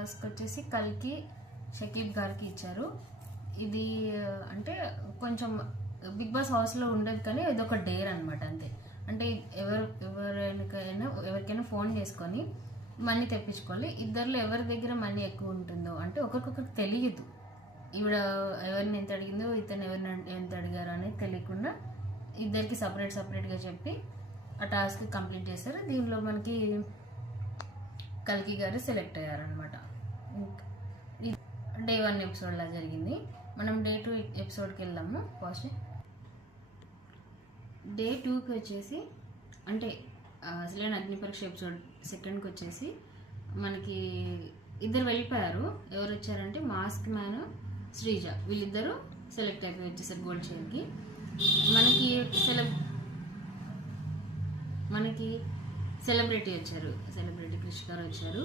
Task వచ్చేసి కల్కి షకీబ్ గారికి ఇచ్చారు. ఇది అంటే కొంచెం బిగ్ బాస్ హౌస్లో ఉండదు, కానీ ఇది ఒక డేర్ అనమాట అంతే. అంటే ఎవరికైనా ఫోన్ చేసుకొని మనీ తెప్పించుకోవాలి. ఇద్దరిలో ఎవరి దగ్గర మనీ ఎక్కువ ఉంటుందో, అంటే ఒకరికొకరికి తెలియదు ఈవిడ ఎవరిని ఎంత అడిగిందో, ఇతను ఎవరిని ఎంత అడిగారో అనేది తెలియకుండా ఇద్దరికి సపరేట్గా చెప్పి ఆ టాస్క్ కంప్లీట్ చేస్తారు. దీనిలో మనకి కల్కి గారు సెలెక్ట్ అయ్యారనమాట. డే 1 ఎపిసోడ్లా జరిగింది. మనం డే 2 ఎపిసోడ్కి వెళ్దాము. ఫస్ట్ డే 2కి వచ్చేసి అంటే అసలైన అగ్ని పరీక్ష ఎపిసోడ్ సెకండ్కి వచ్చేసి మనకి ఇద్దరు వెళ్ళిపోయారు. ఎవరు వచ్చారంటే మాస్క్ మ్యాన్, శ్రీజ, వీళ్ళిద్దరూ సెలెక్ట్ అయిపోయి వచ్చేసారు గోల్డ్ చైర్కి. మనకి సెలబ్రిటీ వచ్చారు, సెలబ్రిటీ క్రిష్ గారు వచ్చారు.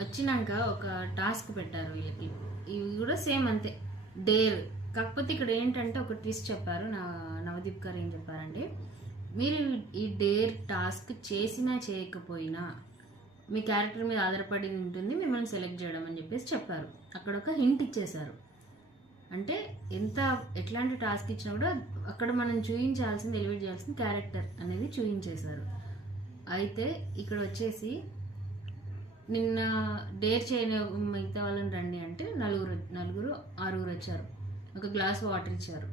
వచ్చినాక ఒక టాస్క్ పెట్టారు వీళ్ళకి. ఇవి కూడా సేమ్ అంతే, డేర్. కాకపోతే ఇక్కడ ఏంటంటే ఒక ట్విస్ట్ చెప్పారు. నవదీప్ గారు ఏం చెప్పారంటే, మీరు ఈ డేర్ టాస్క్ చేసినా చేయకపోయినా మీ క్యారెక్టర్ మీద ఆధారపడి ఉంటుంది మిమ్మల్ని సెలెక్ట్ చేయడం అని చెప్పేసి చెప్పారు. అక్కడ ఒక హింట్ ఇచ్చేశారు. అంటే ఎట్లాంటి టాస్క్ ఇచ్చినా కూడా అక్కడ మనం చూపించాల్సింది, ఎలివేట్ చేయాల్సింది క్యారెక్టర్ అనేది చూపించేశారు. అయితే ఇక్కడ వచ్చేసి నిన్న డేర్ చేయని మిగతా వాళ్ళని రండి అంటే నలుగురు 6 వచ్చారు. ఒక గ్లాస్ వాటర్ ఇచ్చారు.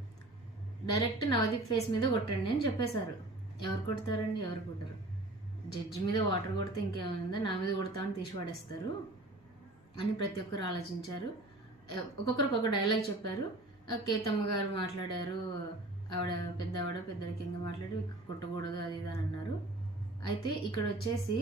డైరెక్ట్ నవదీప్ ఫేస్ మీద కొట్టండి అని చెప్పేశారు. ఎవరు కొడతారండి? ఎవరు కొట్టరు. జడ్జి మీద వాటర్ కొడితే ఇంకేమైందా, నా మీద కొడతామని తీసి పడేస్తారు అని ప్రతి ఒక్కరు ఆలోచించారు. ఒక్కొక్కరు ఒక్కొక్క డైలాగ్ చెప్పారు. కేతమ్మ గారు మాట్లాడారు, పెద్దరికంగా మాట్లాడి కొట్టకూడదు అది ఇది అని అన్నారు. అయితే ఇక్కడ వచ్చేసి